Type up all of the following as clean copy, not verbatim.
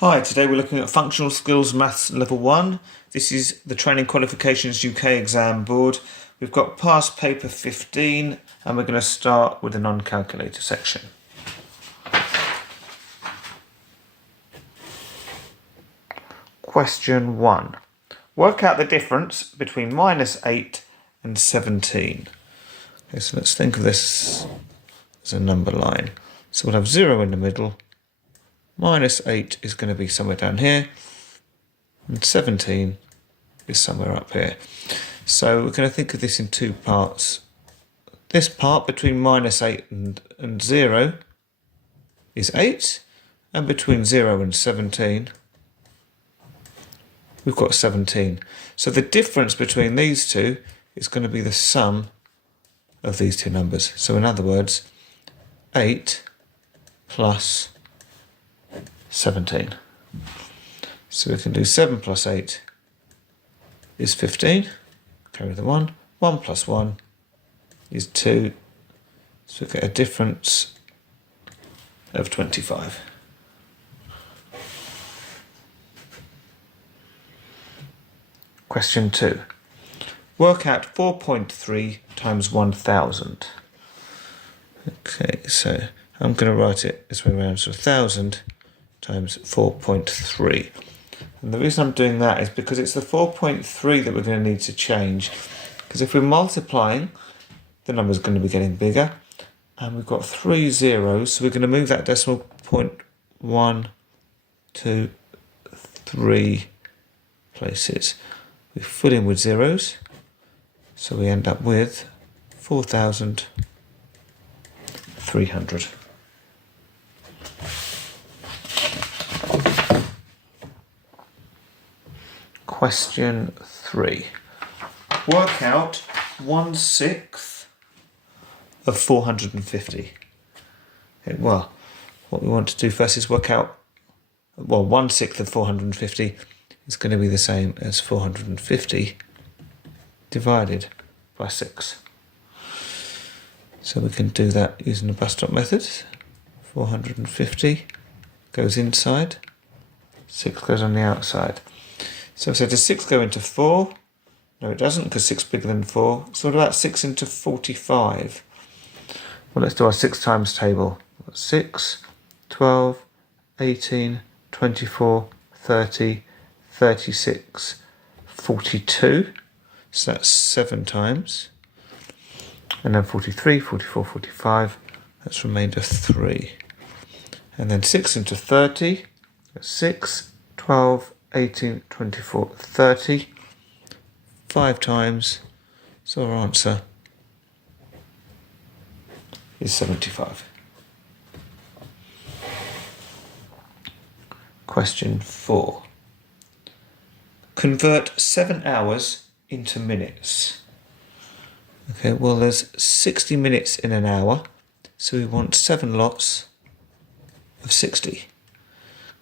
Hi, today we're looking at Functional Skills Maths Level 1. This is the Training Qualifications UK exam board. We've got past paper 15 and we're going to start with the non-calculator section. Question 1. Work out the difference between -8 and 17. Okay, so let's think of this as a number line. So we'll have 0 in the middle. -8 is going to be somewhere down here, and 17 is somewhere up here. So we're going to think of this in two parts. This part between -8 and 0 is 8, and between 0 and 17 we've got 17. So the difference between these two is going to be the sum of these two numbers. So in other words, 8 plus 17. So we can do 7 plus 8 is 15. Carry the 1. 1 plus 1 is 2. So we get a difference of 25. Question 2. Work out 4.3 times 1,000. Okay, so I'm going to write it this way around. So 1,000 times 4.3. And the reason I'm doing that is because it's the 4.3 that we're going to need to change. Because if we're multiplying, the number's going to be getting bigger. And we've got 3 zeros, so we're going to move that decimal point 1, 2, 3 places. We fill in with zeros, so we end up with 4,300. Question 3. Work out 1/6 of 450. Okay, well, what we want to do first is work out, 1/6 of 450 is going to be the same as 450 divided by 6. So we can do that using the bus stop method. 450 goes inside, 6 goes on the outside. So does 6 go into 4? No, it doesn't, because 6 is bigger than 4. So what about 6 into 45? Well, let's do our 6 times table. 6, 12, 18, 24, 30, 36, 42. So that's 7 times. And then 43, 44, 45. That's remainder 3. And then 6 into 30. That's 6, 12, 18, 24, 30. 5 times. So our answer is 75. Question 4. Convert 7 hours into minutes. Okay, well there's 60 minutes in an hour, so we want 7 lots of 60.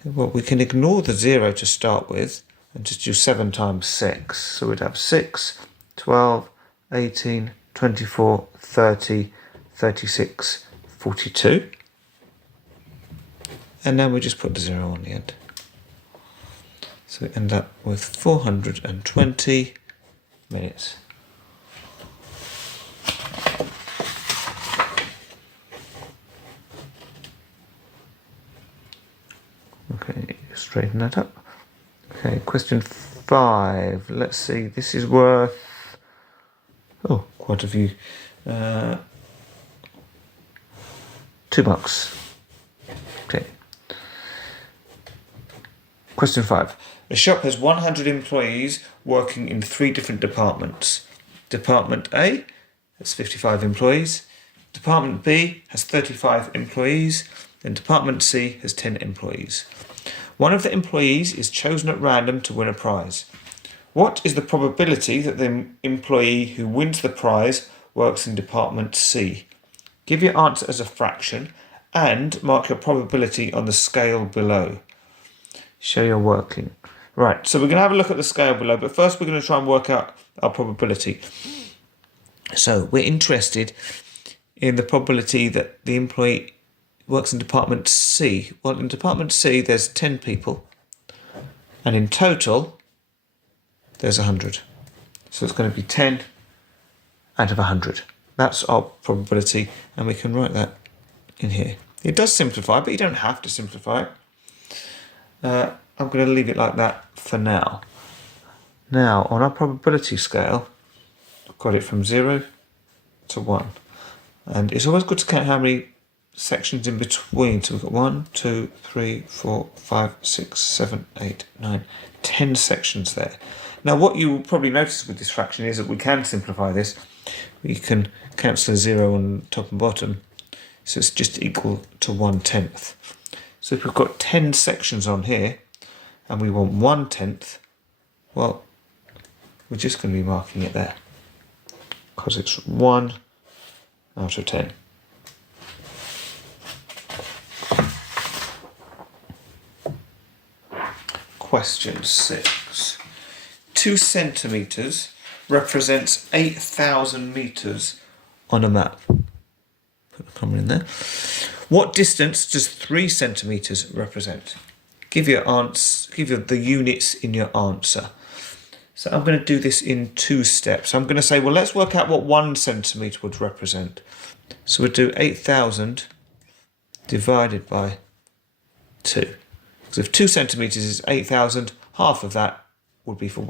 Well, we can ignore the 0 to start with and just do 7 times 6. So we'd have 6, 12, 18, 24, 30, 36, 42. And then we just put the 0 on the end. So we end up with 420 minutes. Okay, straighten that up. Okay, question 5. Let's see, this is worth, quite a few. 2 marks. Okay. Question 5. A shop has 100 employees working in 3 different departments. Department A has 55 employees. Department B has 35 employees. Then Department C has 10 employees. One of the employees is chosen at random to win a prize. What is the probability that the employee who wins the prize works in Department C? Give your answer as a fraction and mark your probability on the scale below. Show your working. Right, so we're going to have a look at the scale below, but first we're going to try and work out our probability. So we're interested in the probability that the employee works in Department C. Well, in Department C, there's 10 people And in total, there's 100. So it's going to be 10 out of 100. That's our probability, and we can write that in here. It does simplify, but you don't have to simplify it. I'm going to leave it like that for now. Now, on our probability scale, I've got it from 0 to 1. And it's always good to count how many sections in between. So we've got 1, 2, 3, 4, 5, 6, 7, 8, 9, 10 sections there. Now, what you will probably notice with this fraction is that we can simplify this. We can cancel a 0 on top and bottom, so it's just equal to 1/10. So if we've got 10 sections on here, and we want 1/10, well, we're just going to be marking it there, because it's 1 out of 10. Question 6. 2 centimetres represents 8,000 metres on a map. Put a comma in there. What distance does 3 centimetres represent? Give the units in your answer. So I'm going to do this in 2 steps. I'm going to say, well, let's work out what 1 centimetre would represent. So we'll do 8,000 divided by 2. Because if 2 centimetres is 8,000, half of that would be for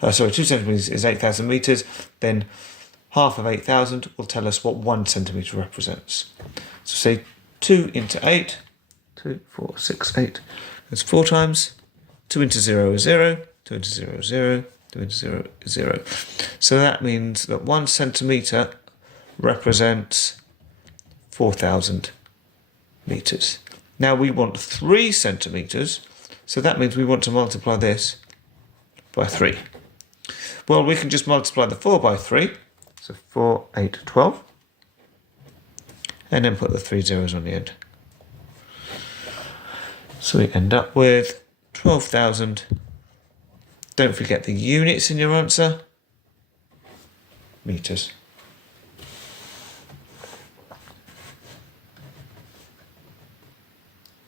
2 centimetres is 8,000 metres, then half of 8,000 will tell us what 1 centimetre represents. So say 2 into 8, 2, 4, 6, 8, that's 4 times. 2 into 0 is 0, 2 into 0 is 0, 2 into 0 is 0. So that means that 1 centimetre represents 4,000 metres. Now we want 3 centimetres, so that means we want to multiply this by 3. Well, we can just multiply the 4 by 3, so 4, 8, 12, and then put the 3 zeros on the end. So we end up with 12,000. Don't forget the units in your answer, metres.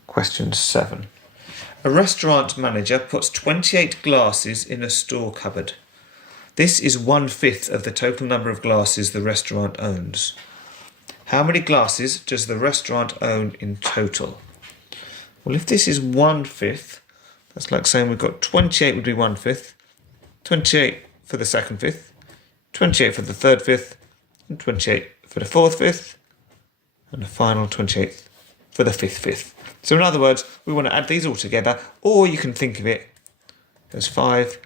Question 7. A restaurant manager puts 28 glasses in a store cupboard. This is 1/5 of the total number of glasses the restaurant owns. How many glasses does the restaurant own in total? Well, if this is 1/5, that's like saying we've got 28 would be 1/5, 28 for the second fifth, 28 for the third fifth, and 28 for the fourth fifth, and the final 28 for the fifth fifth. So in other words, we want to add these all together, or you can think of it as 5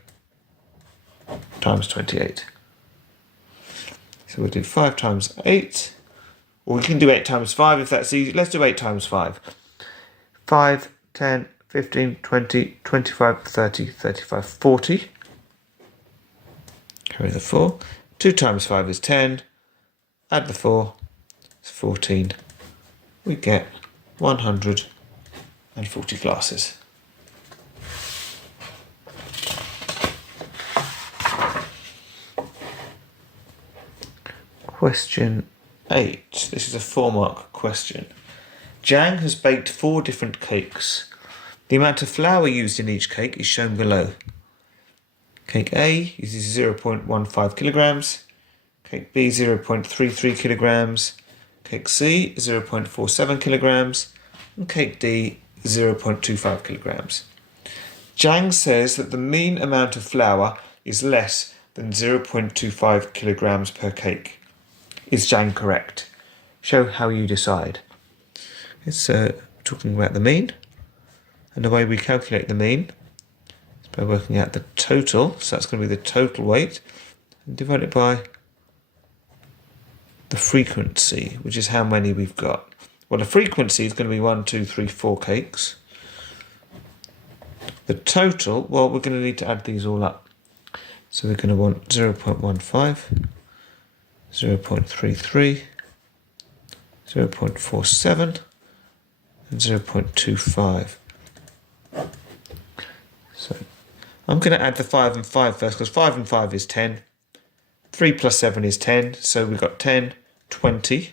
times 28. So we'll do 5 times 8, or we can do 8 times 5 if that's easy. Let's do 8 times 5. 5, 10, 15, 20, 25, 30, 35, 40. Carry the 4. 2 times 5 is 10. Add the 4, it's 14. We get 140 glasses. Question 8. This is a 4-mark question. Jang has baked 4 different cakes. The amount of flour used in each cake is shown below. Cake A uses 0.15 kilograms. Cake B 0.33 kilograms. Cake C 0.47 kilograms. And cake D 0.25 kilograms. Jang says that the mean amount of flour is less than 0.25 kilograms per cake. Is Jang correct? Show how you decide. It's talking about the mean, and the way we calculate the mean is by working out the total, so that's going to be the total weight, and divide it by the frequency, which is how many we've got. Well, the frequency is going to be 1, 2, 3, 4 cakes. The total, well, we're going to need to add these all up. So we're going to want 0.15, 0.33, 0.47, and 0.25. So I'm going to add the 5 and 5 first, because 5 and 5 is 10. 3 plus 7 is 10, so we've got 10, 20.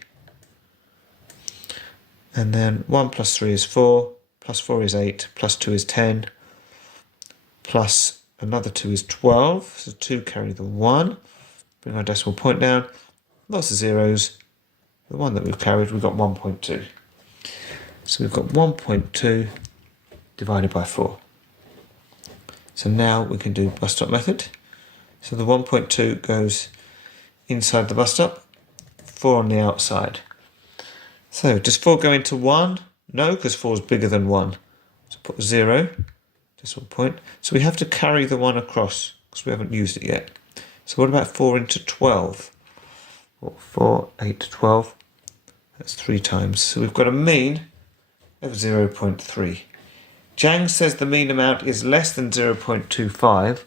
And then 1 plus 3 is 4, plus 4 is 8, plus 2 is 10. plus another 2 is 12. So 2 carry the 1. Bring our decimal point down. Lots of zeros. The one that we've carried, we've got 1.2. So we've got 1.2 divided by 4. So now we can do bus stop method. So the 1.2 goes inside the bus stop, 4 on the outside. So does 4 go into 1? No, because 4 is bigger than 1. So put 0, decimal point. So we have to carry the 1 across because we haven't used it yet. So what about 4 into 12? Well, 4, 8, 12. That's 3 times. So we've got a mean of 0.3. Jang says the mean amount is less than 0.25.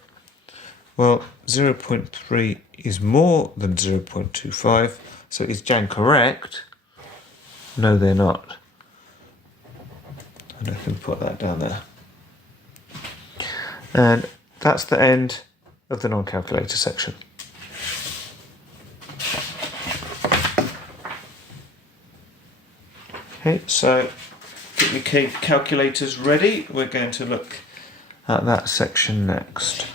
Well, 0.3 is more than 0.25. So is Jang correct? No, they're not. And I can put that down there. And that's the end of the non-calculator section. Okay, so get your calculators ready. We're going to look at that section next.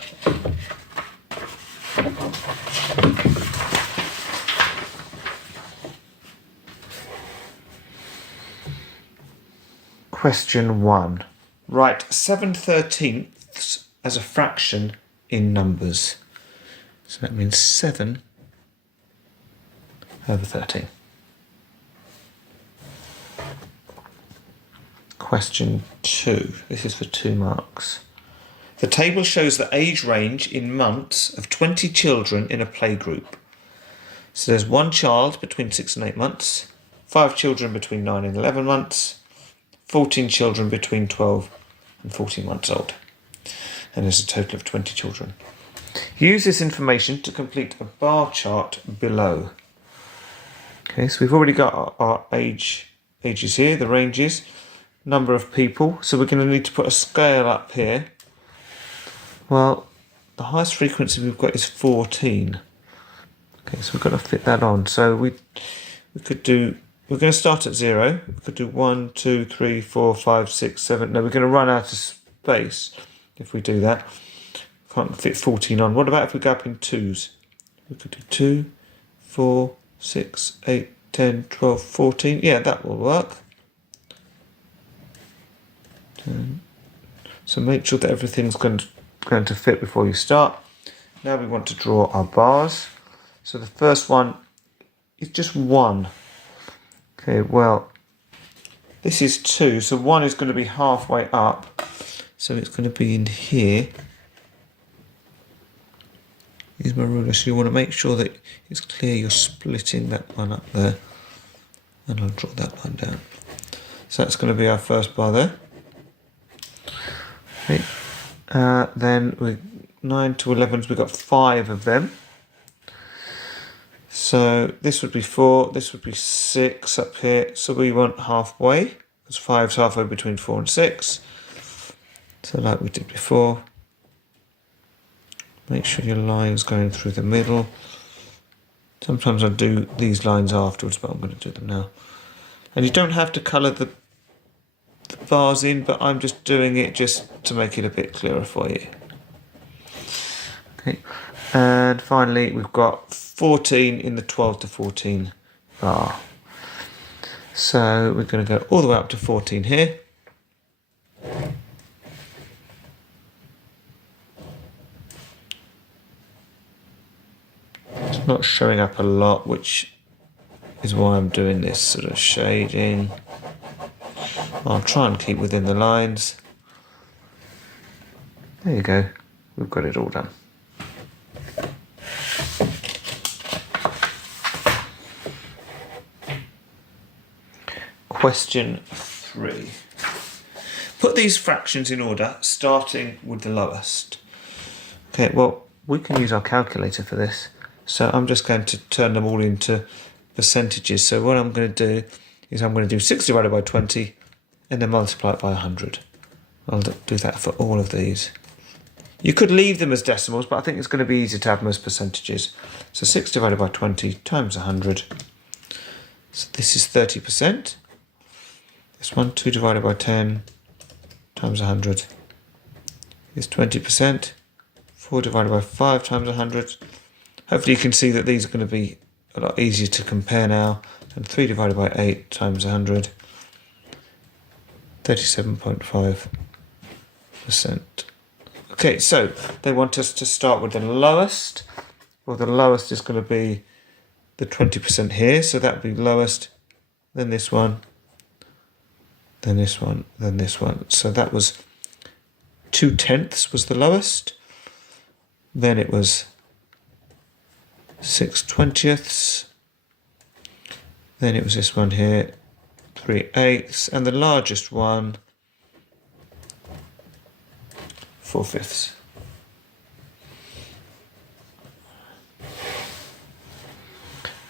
Question 1. Write 7/13 as a fraction in numbers. So that means 7 over 13. Question 2. This is for 2 marks. The table shows the age range in months of 20 children in a playgroup. So there's 1 child between 6 and 8 months, 5 children between 9 and 11 months, 14 children between 12 and 14 months old. And there's a total of 20 children. Use this information to complete a bar chart below. Okay, so we've already got our ages here, the ranges, number of people. So we're going to need to put a scale up here. Well, the highest frequency we've got is 14. Okay, so we've got to fit that on. So we could do, we're going to start at 0. We could do 1, 2, 3, 4, 5, 6, 7. No, we're going to run out of space if we do that. Can't fit 14 on. What about if we go up in 2s? We could do 2, 4, 6, 8, 10, 12, 14. Yeah, that will work. So make sure that everything's going to fit before you start. Now we want to draw our bars. So the first one is just 1. Okay, well, this is 2, so 1 is going to be halfway up. So it's going to be in here. Here's my ruler, so you want to make sure that it's clear you're splitting that one up there. And I'll draw that one down. So that's going to be our first bar there. Okay. Then with 9 to 11s, we've got 5 of them. So this would be 4, this would be 6 up here. So we want halfway, because 5's halfway between 4 and 6. So like we did before. Make sure your line's going through the middle. Sometimes I do these lines afterwards, but I'm going to do them now. And you don't have to colour the bars in, but I'm just doing it just to make it a bit clearer for you. Okay, and finally we've got 14 in the 12 to 14 bar. So we're going to go all the way up to 14 here. It's not showing up a lot, which is why I'm doing this sort of shading. I'll try and keep within the lines. There you go. We've got it all done. Question 3. Put these fractions in order, starting with the lowest. Okay, well, we can use our calculator for this. So I'm just going to turn them all into percentages. So what I'm going to do is I'm going to do 6 divided by 20 and then multiply it by 100. I'll do that for all of these. You could leave them as decimals, but I think it's going to be easier to have them as percentages. So 6 divided by 20 times 100. So this is 30%. This one, 2 divided by 10 times 100 is 20%. 4 divided by 5 times 100. Hopefully you can see that these are going to be a lot easier to compare now. And 3 divided by 8 times 100. 37.5%. Okay, so they want us to start with the lowest. Well, the lowest is going to be the 20% here, so that would be lowest, then this one, then this one, then this one. So that was 2/10 was the lowest. Then it was 6/20. Then it was this one here, 3/8, and the largest one, 4/5.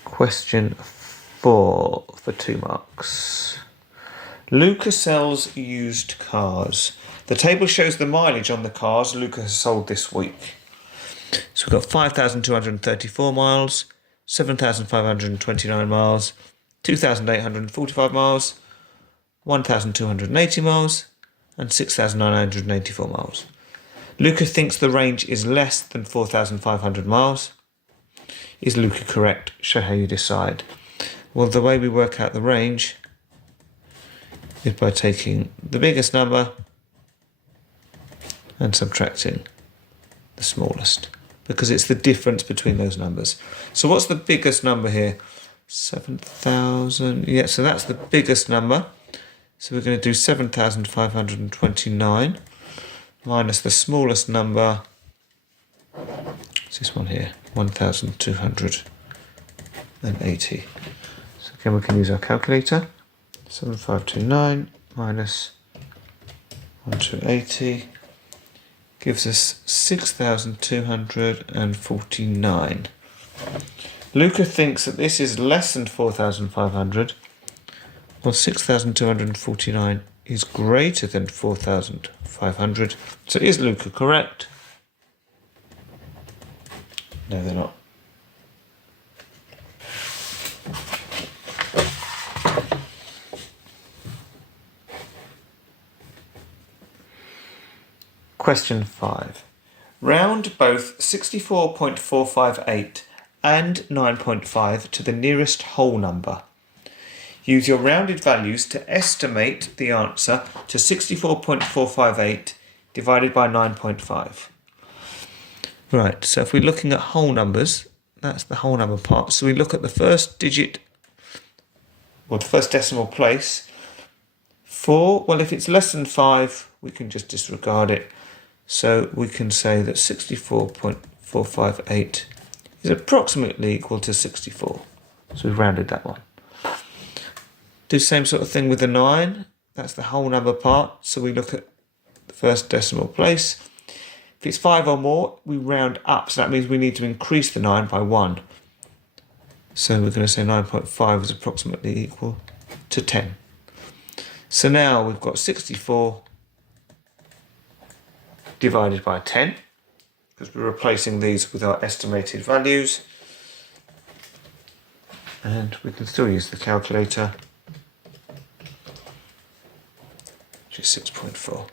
Question 4 for 2 marks. Luca sells used cars. The table shows the mileage on the cars Luca has sold this week. So we've got 5,234 miles, 7,529 miles, 2,845 miles, 1,280 miles, and 6,984 miles. Luca thinks the range is less than 4,500 miles. Is Luca correct? Show how you decide. Well, the way we work out the range is by taking the biggest number and subtracting the smallest, because it's the difference between those numbers. So what's the biggest number here? 7,000. Yeah, so that's the biggest number. So we're going to do 7,529 minus the smallest number. It's this one here, 1,280. So again, we can use our calculator. 7,529 minus 1,280 gives us 6,249. Luca thinks that this is less than 4,500. Well, 6,249 is greater than 4,500. So is Luca correct? No, they're not. Question 5. Round both 64.458 and 9.5 to the nearest whole number. Use your rounded values to estimate the answer to 64.458 divided by 9.5. Right, so if we're looking at whole numbers, that's the whole number part. So we look at the first digit, or the first decimal place. 4, well, if it's less than 5, we can just disregard it. So we can say that 64.458 is approximately equal to 64. So we've rounded that one. Do the same sort of thing with the 9. That's the whole number part. So we look at the first decimal place. If it's 5 or more, we round up. So that means we need to increase the 9 by 1. So we're going to say 9.5 is approximately equal to 10. So now we've got 64 divided by 10, because we're replacing these with our estimated values. And we can still use the calculator, which is 6.4.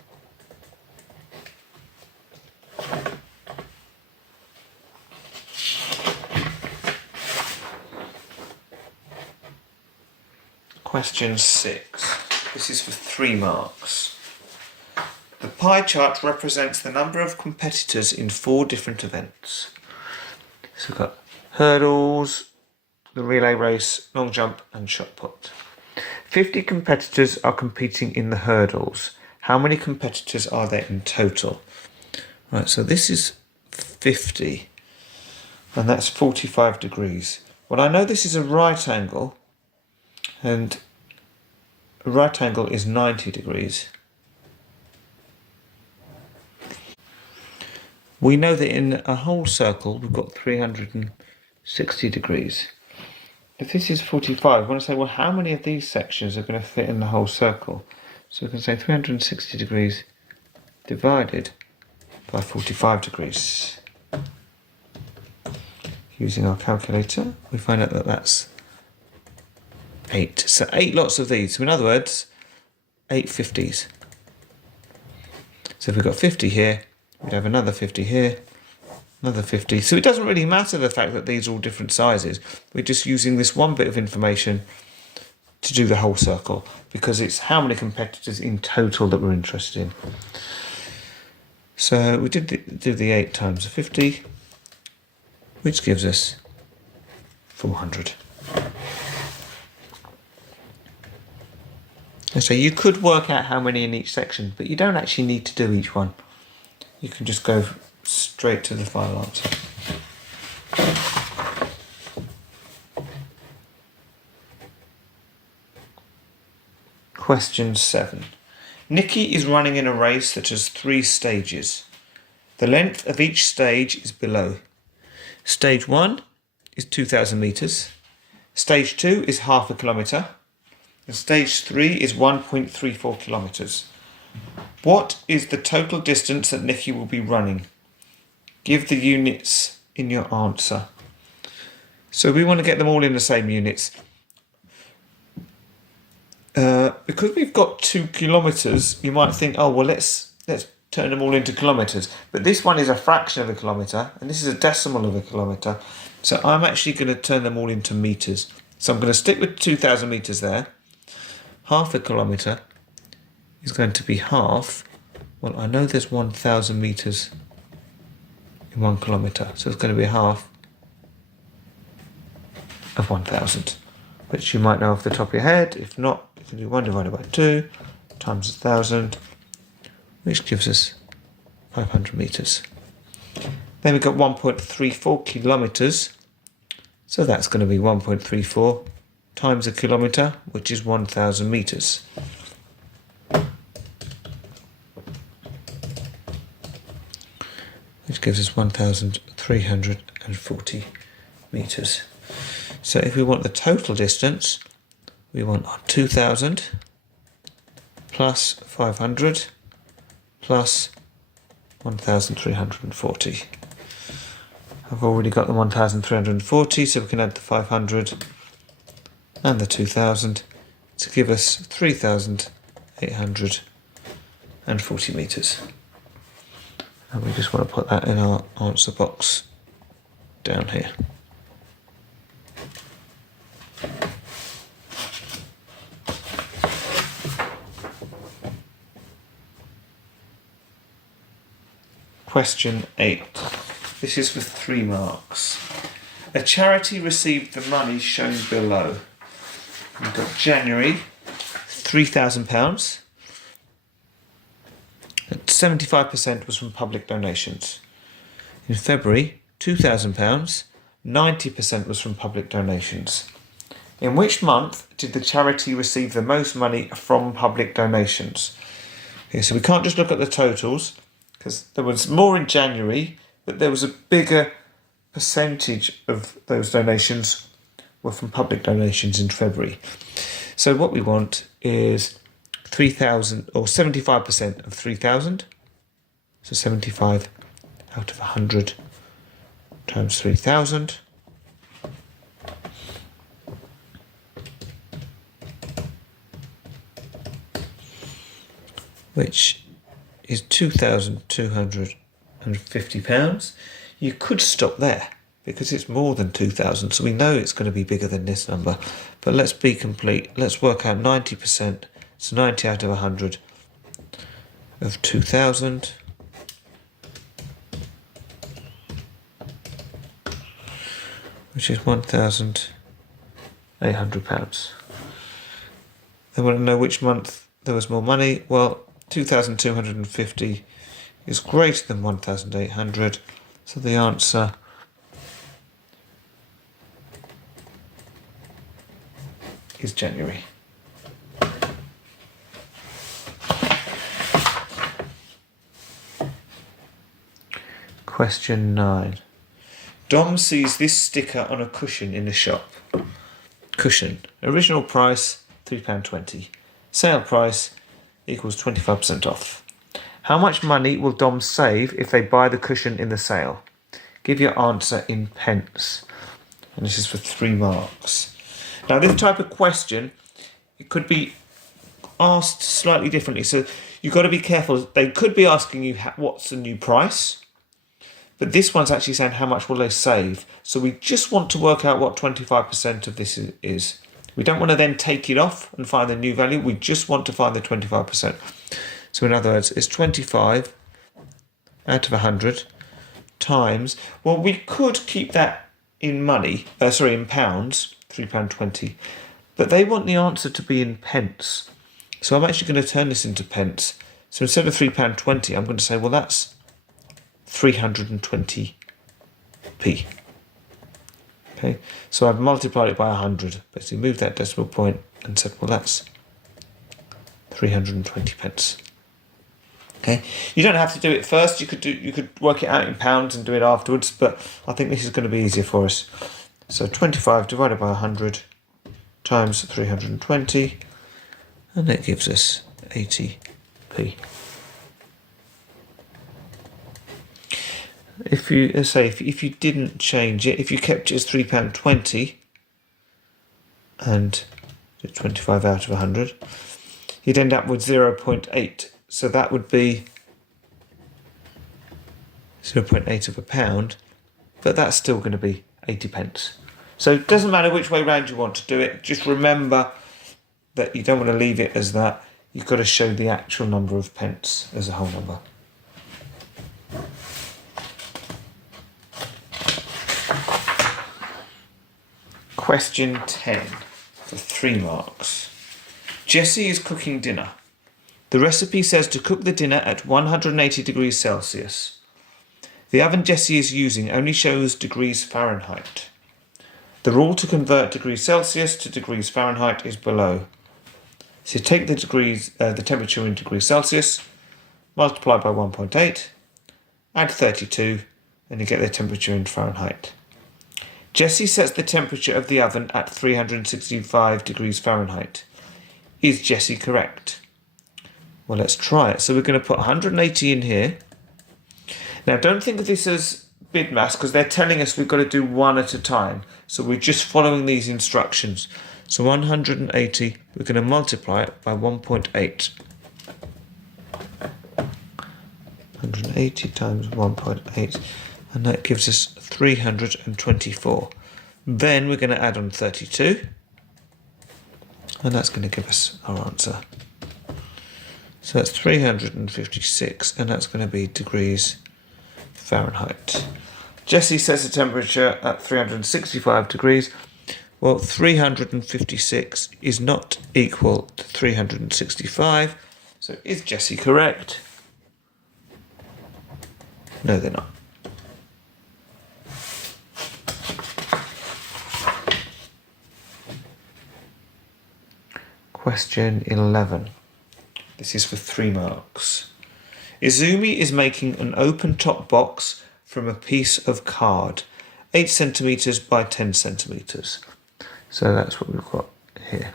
Question 6. This is for 3 marks. The pie chart represents the number of competitors in 4 different events. So we've got hurdles, the relay race, long jump and shot put. 50 competitors are competing in the hurdles. How many competitors are there in total? Right, so this is 50, and that's 45 degrees. Well, I know this is a right angle, and a right angle is 90 degrees. We know that in a whole circle we've got 360 degrees. If this is 45, I want to say, well, how many of these sections are going to fit in the whole circle? So we can say 360 degrees divided by 45 degrees. Using our calculator, we find out that that's 8. So 8 lots of these. So in other words, 8 50s. So if we've got 50 here, We'd have another 50 here, another 50. So it doesn't really matter the fact that these are all different sizes. We're just using this one bit of information to do the whole circle, because it's how many competitors in total that we're interested in. So we did the 8 times 50, which gives us 400. And so you could work out how many in each section, but you don't actually need to do each one. You can just go straight to the final answer. Question 7. Nikki is running in a race that has 3 stages. The length of each stage is below. Stage 1 is 2,000 metres. Stage 2 is half a kilometre. And stage 3 is 1.34 kilometres. What is the total distance that Nikki will be running? Give the units in your answer. So we want to get them all in the same units. Because we've got 2 kilometres, you might think, oh, well, let's turn them all into kilometres. But this one is a fraction of a kilometre, and this is a decimal of a kilometre. So I'm actually going to turn them all into metres. So I'm going to stick with 2,000 metres there. Half a kilometre is going to be half. Well, I know there's 1,000 metres in 1 kilometre, so it's going to be half of 1,000, which you might know off the top of your head. If not, you can do 1 divided by 2 times 1,000, which gives us 500 metres. Then we've got 1.34 kilometres, so that's going to be 1.34 times a kilometre, which is 1,000 metres. Which gives us 1,340 metres. So if we want the total distance, we want 2,000 plus 500 plus 1,340. I've already got the 1,340, so we can add the 500 and the 2,000 to give us 3,840 metres. And we just want to put that in our answer box down here. Question 8. This is for 3 marks. A charity received the money shown below. We've got January, £3,000. 75% was from public donations. In February, £2,000, 90% was from public donations. In which month did the charity receive the most money from public donations? Okay, so we can't just look at the totals, because there was more in January, but there was a bigger percentage of those donations were from public donations in February. So what we want is 3,000 or 75% of 3,000. So 75 out of 100 times 3,000. Which is £2,250. You could stop there because it's more than 2,000, so we know it's going to be bigger than this number. But let's be complete. Let's work out 90%. So 90 out of 100 of 2,000. Which is £1,800. They want to know which month there was more money. Well, 2,250 is greater than 1,800, so the answer is January. Question 9. Dom sees this sticker on a cushion in a shop. Cushion. Original price £3.20. Sale price equals 25% off. How much money will Dom save if they buy the cushion in the sale? Give your answer in pence. And this is for 3 marks. Now this type of question, it could be asked slightly differently. So you've got to be careful. They could be asking you what's the new price, but this one's actually saying how much will they save. So we just want to work out what 25% of this is. We don't want to then take it off and find the new value. We just want to find the 25%. So in other words, it's 25 out of 100 times, well, we could keep that in money, in pounds, £3.20, but they want the answer to be in pence. So I'm actually going to turn this into pence. So instead of £3.20, I'm going to say, well, that's 320p. Okay, so I've multiplied it by 100, basically moved that decimal point and said, well, that's 320 pence. Okay, you don't have to do it first. You could work it out in pounds and do it afterwards, but I think this is going to be easier for us. So 25 divided by 100 times 320, and that gives us 80p. If you if you didn't change it, if you kept it as £3.20 and did 25 out of 100, you'd end up with 0.8. So that would be 0.8 of a pound, but that's still going to be 80 pence. So it doesn't matter which way round you want to do it. Just remember that you don't want to leave it as that. You've got to show the actual number of pence as a whole number. Question 10 for 3 marks. Jessie is cooking dinner. The recipe says to cook the dinner at 180 degrees Celsius. The oven Jessie is using only shows degrees Fahrenheit. The rule to convert degrees Celsius to degrees Fahrenheit is below. So take the temperature in degrees Celsius, multiply by 1.8, add 32, and you get the temperature in Fahrenheit. Jessie sets the temperature of the oven at 365 degrees Fahrenheit. Is Jessie correct? Well, let's try it. So we're going to put 180 in here. Now, don't think of this as bid mass because they're telling us we've got to do one at a time. So we're just following these instructions. So 180, we're going to multiply it by 1.8. 180 times 1.8, and that gives us 324. Then we're going to add on 32, and that's going to give us our answer. So that's 356, and that's going to be degrees Fahrenheit. Jessie says the temperature at 365 degrees. Well, 356 is not equal to 365. So is Jessie correct? No, they're not. Question 11. This is for 3 marks. Izumi is making an open top box from a piece of card, 8 centimetres by 10 centimetres. So that's what we've got here.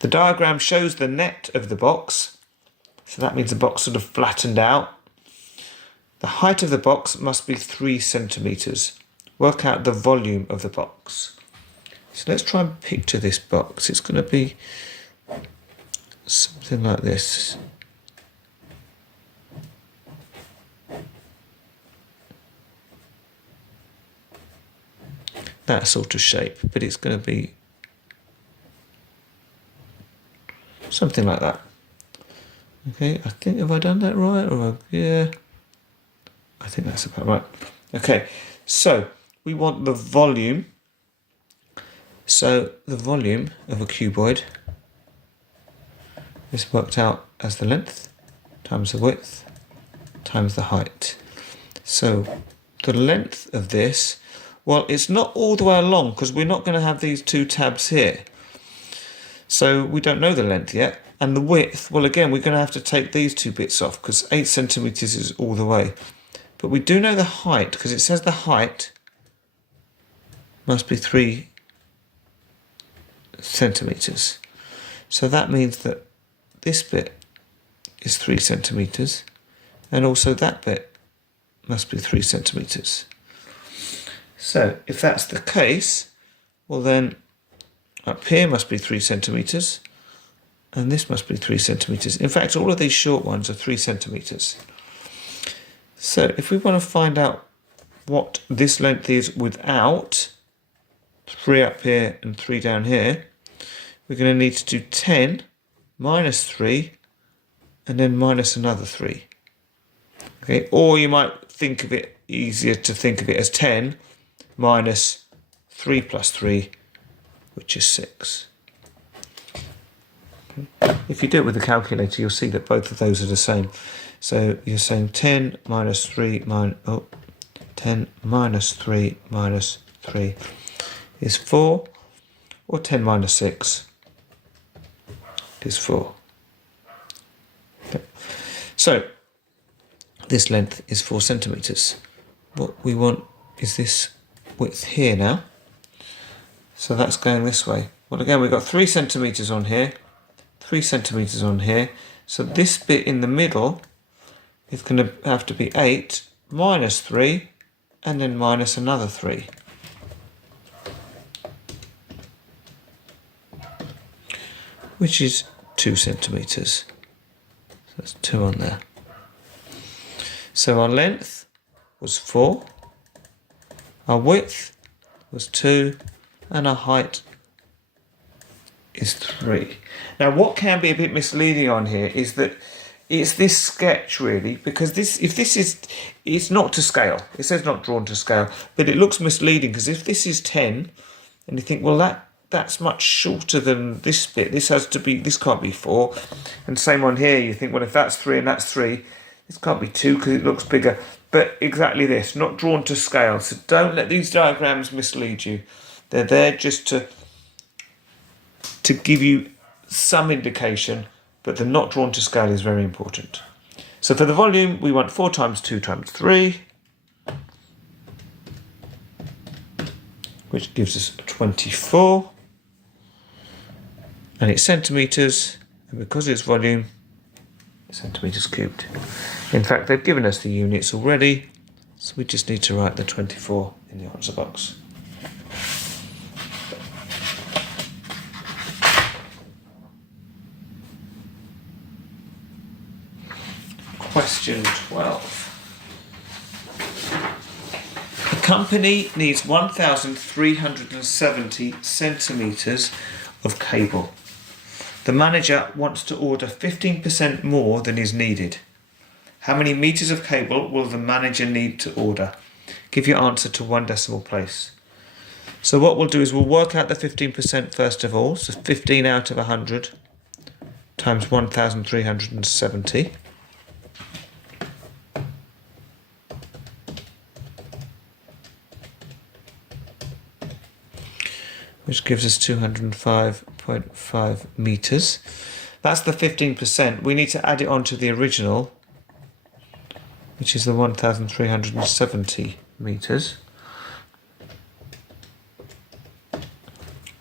The diagram shows the net of the box. So that means the box sort of flattened out. The height of the box must be 3 centimetres. Work out the volume of the box. So let's try and picture this box. It's going to be something like this. That sort of shape, but it's going to be something like that. Okay, I think, have I done that right? Yeah, I think that's about right. Okay, so we want the volume. So the volume of a cuboid is worked out as the length times the width times the height. So the length of this, well, it's not all the way along because we're not going to have these 2 tabs here. So we don't know the length yet. And the width, well, again, we're going to have to take these 2 bits off because 8 centimetres is all the way. But we do know the height because it says the height must be 3 centimetres. So that means that this bit is 3 centimetres and also that bit must be 3 centimetres. So if that's the case, well then up here must be 3 centimetres and this must be 3 centimetres. In fact, all of these short ones are 3 centimetres. So if we want to find out what this length is without 3 up here and 3 down here, we're going to need to do 10 minus 3 and then minus another 3. Okay, or you might think of it easier to think of it as 10 minus 3 plus 3, which is 6. Okay. If you do it with the calculator, you'll see that both of those are the same. So you're saying 10 minus 3 10 minus 3 minus 3 is 4, or 10 minus 6 is 4. Okay. So this length is 4 centimetres. What we want is this width here now. So that's going this way. Well, again, we've got 3 centimetres on here, 3 centimetres on here. So this bit in the middle is going to have to be 8 minus 3 and then minus another 3. Which is 2 centimetres. So that's 2 on there. So our length was 4, our width was 2, and our height is 3. Now what can be a bit misleading on here is that it's this sketch really, because it's not to scale. It says not drawn to scale, but it looks misleading because if this is 10, and you think, well that's much shorter than this bit. This can't be 4. And same on here, you think, well, if that's 3 and that's 3, this can't be 2 because it looks bigger. But exactly this, not drawn to scale. So don't let these diagrams mislead you. They're there just to give you some indication, but the not drawn to scale is very important. So for the volume, we want 4 times 2 times 3, which gives us 24. And it's centimetres, and because it's volume, it's centimetres cubed. In fact, they've given us the units already, so we just need to write the 24 in the answer box. Question 12. A company needs 1,370 centimetres of cable. The manager wants to order 15% more than is needed. How many meters of cable will the manager need to order? Give your answer to 1 decimal place. So what we'll do is we'll work out the 15% first of all. So 15 out of 100 times 1,370. Which gives us 205.5 meters. That's the 15%. We need to add it on to the original, which is the 1,370 meters,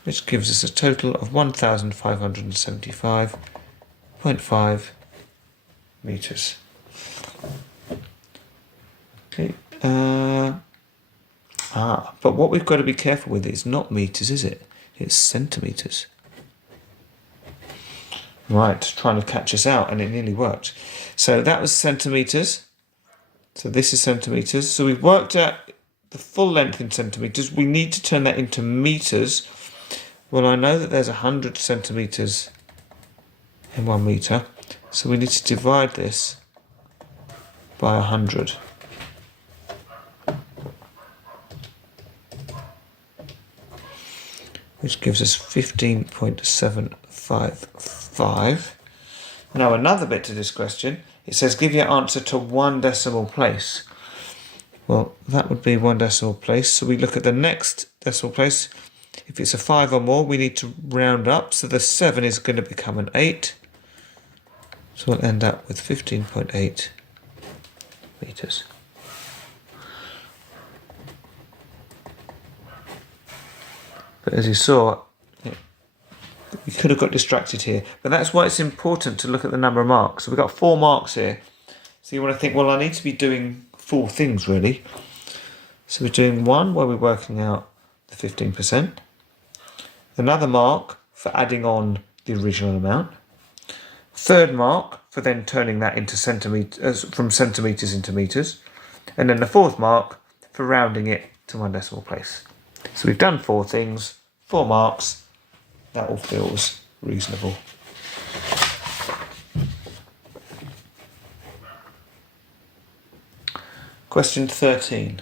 which gives us a total of 1,575.5 meters. Okay. But what we've got to be careful with is not meters, is it? It's centimeters. Right, trying to catch us out, and it nearly worked. So that was centimeters. So this is centimeters. So we've worked out the full length in centimeters. We need to turn that into meters. Well, I know that there's 100 centimeters in 1 meter. So we need to divide this by 100. Which gives us 15.755. Now another bit to this question, it says give your answer to 1 decimal place. Well, that would be 1 decimal place. So we look at the next decimal place. If it's a 5 or more, we need to round up. So the 7 is going to become an 8. So we'll end up with 15.8 meters. But as you saw, you could have got distracted here. But that's why it's important to look at the number of marks. So we've got 4 marks here. So you want to think, well, I need to be doing 4 things, really. So we're doing 1 where we're working out the 15%. Another mark for adding on the original amount. third mark for then turning that into centimetres, from centimetres into metres, and then the fourth mark for rounding it to one decimal place. So we've done 4 things, 4 marks. That all feels reasonable. Question 13.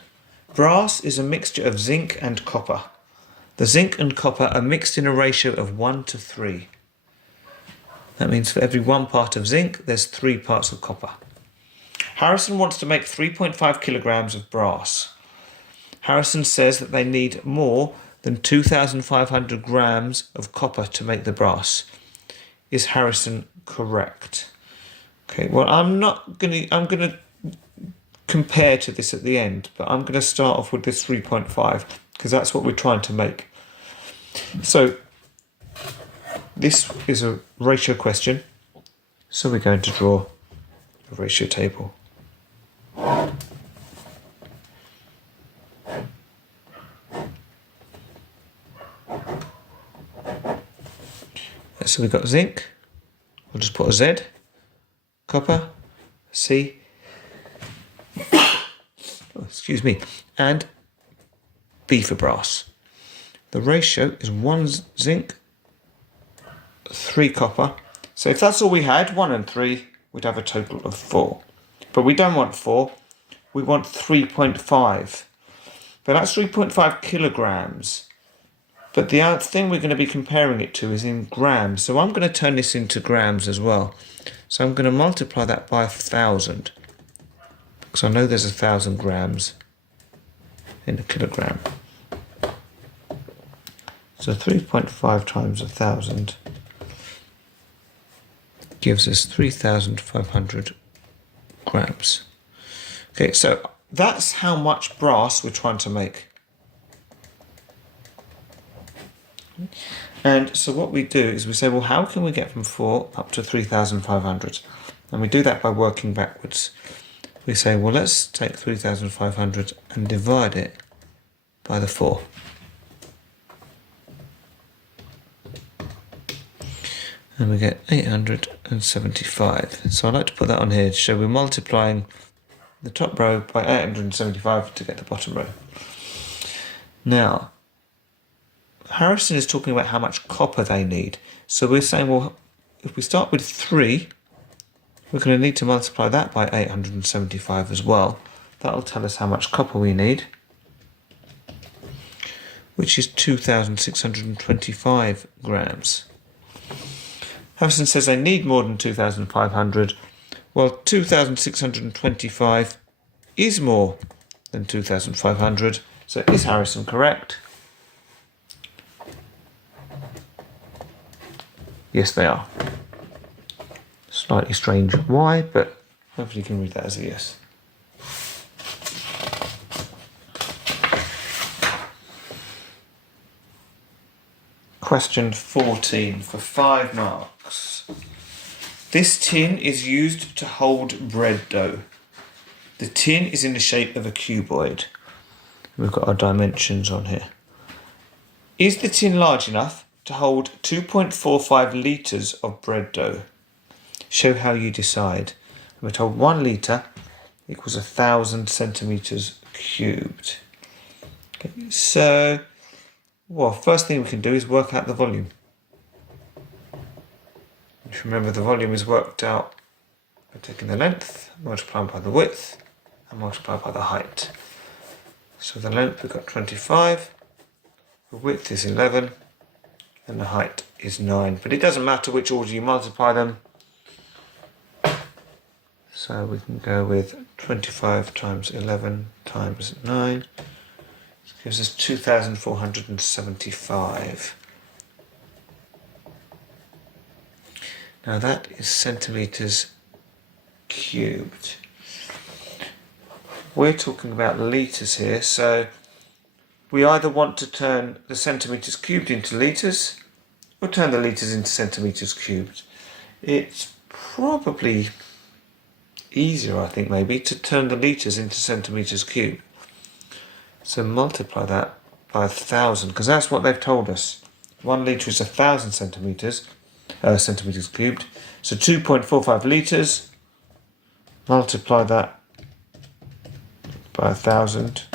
Brass is a mixture of zinc and copper. The zinc and copper are mixed in a ratio of 1 to 3. That means for every 1 part of zinc, there's 3 parts of copper. Harrison wants to make 3.5 kilograms of brass. Harrison says that they need more than 2,500 grams of copper to make the brass. Is Harrison correct? Okay, well, I'm going to compare to this at the end, but I'm going to start off with this 3.5 because that's what we're trying to make. So this is a ratio question, so we're going to draw a ratio table. So we've got zinc, we'll just put a Z, copper, C, excuse me, and B for brass. The ratio is 1 zinc, 3 copper. So if that's all we had, 1 and 3, we'd have a total of 4. But we don't want 4, we want 3.5. But that's 3.5 kilograms. But the thing we're going to be comparing it to is in grams. So I'm going to turn this into grams as well. So I'm going to multiply that by 1,000. Because I know there's 1,000 grams in a kilogram. So 3.5 times 1,000 gives us 3,500 grams. Okay, so that's how much brass we're trying to make. And so what we do is we say, well, how can we get from 4 up to 3,500? And we do that by working backwards. We say, well, let's take 3,500 and divide it by the 4. And we get 875. So I like to put that on here to show we're multiplying the top row by 875 to get the bottom row. Now, Harrison is talking about how much copper they need. So we're saying, well, if we start with 3, we're going to need to multiply that by 875 as well. That'll tell us how much copper we need, which is 2,625 grams. Harrison says they need more than 2,500. Well, 2,625 is more than 2,500. So is Harrison correct? Yes, they are. Slightly strange why, but hopefully you can read that as a yes. Question 14 for 5 marks. This tin is used to hold bread dough. The tin is in the shape of a cuboid. We've got our dimensions on here. Is the tin large enough to hold 2.45 litres of bread dough? Show how you decide. We're told 1 litre equals 1,000 centimetres cubed. Okay, so, well, first thing we can do is work out the volume. If you remember, the volume is worked out by taking the length, multiplying by the width, and multiplying by the height. So the length we've got 25, the width is 11, and the height is 9. But it doesn't matter which order you multiply them. So we can go with 25 times 11 times 9. This gives us 2,475. Now that is centimetres cubed. We're talking about litres here, so we either want to turn the centimetres cubed into litres or turn the litres into centimetres cubed. It's probably easier, I think, maybe, to turn the litres into centimetres cubed. So multiply that by 1,000, because that's what they've told us. 1 litre is 1,000 centimetres, centimetres cubed. So 2.45 litres, multiply that by 1,000,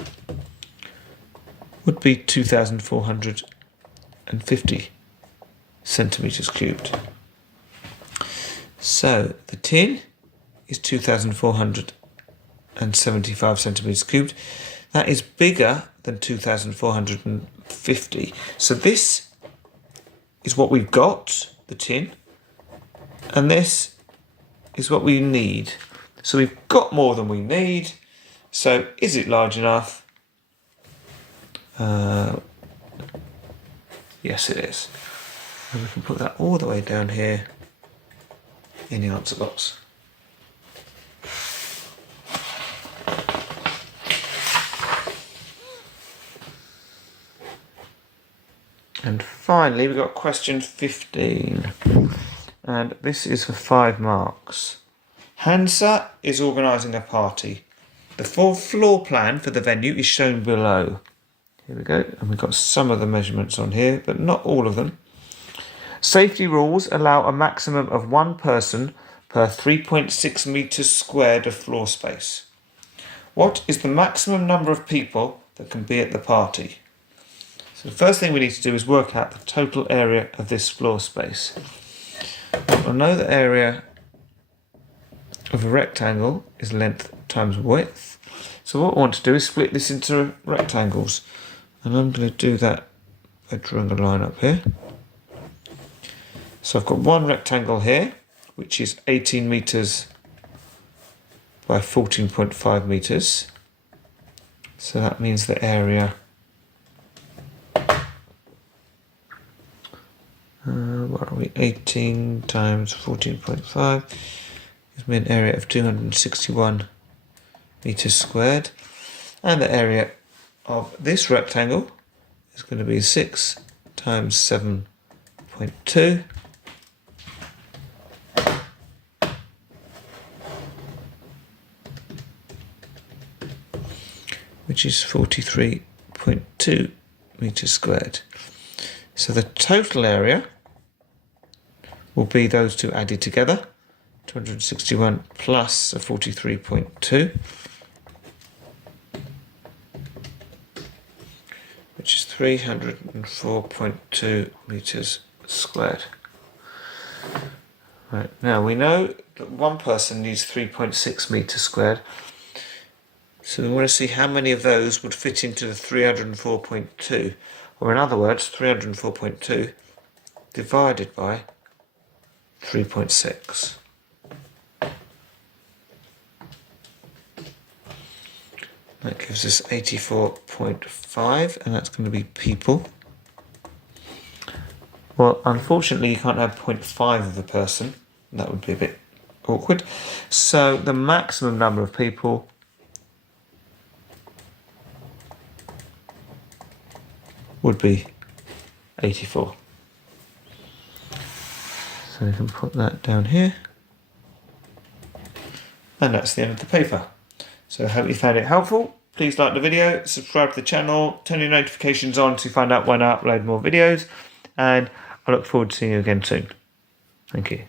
would be 2,450 centimetres cubed. So the tin is 2,475 centimetres cubed. That is bigger than 2,450. So this is what we've got, the tin, and this is what we need. So we've got more than we need. So is it large enough? Yes, it is. And we can put that all the way down here in the answer box. And finally, we've got question 15. And this is for 5 marks. Hansa is organising a party. The full floor plan for the venue is shown below. Here we go. And we've got some of the measurements on here, but not all of them. Safety rules allow a maximum of 1 person per 3.6 metres squared of floor space. What is the maximum number of people that can be at the party? So the first thing we need to do is work out the total area of this floor space. We'll know the area of a rectangle is length times width. So what I want to do is split this into rectangles. And I'm going to do that by drawing a line up here. So I've got one rectangle here, which is 18 metres by 14.5 metres. So that means the area what are we? 18 times 14.5 gives me an area of 261 metres squared, and the area of this rectangle is going to be 6 times 7.2, which is 43.2 metres squared. So the total area will be those two added together, 261 plus a 43.2, which is 304.2 metres squared. Right, now we know that one person needs 3.6 metres squared, so we want to see how many of those would fit into the 304.2, or in other words, 304.2 divided by 3.6. That gives us 84.5, and that's going to be people. Well, unfortunately, you can't have 0.5 of a person. That would be a bit awkward. So the maximum number of people would be 84. So we can put that down here. And that's the end of the paper. So I hope you found it helpful. Please like the video, subscribe to the channel, turn your notifications on to find out when I upload more videos, and I look forward to seeing you again soon. Thank you.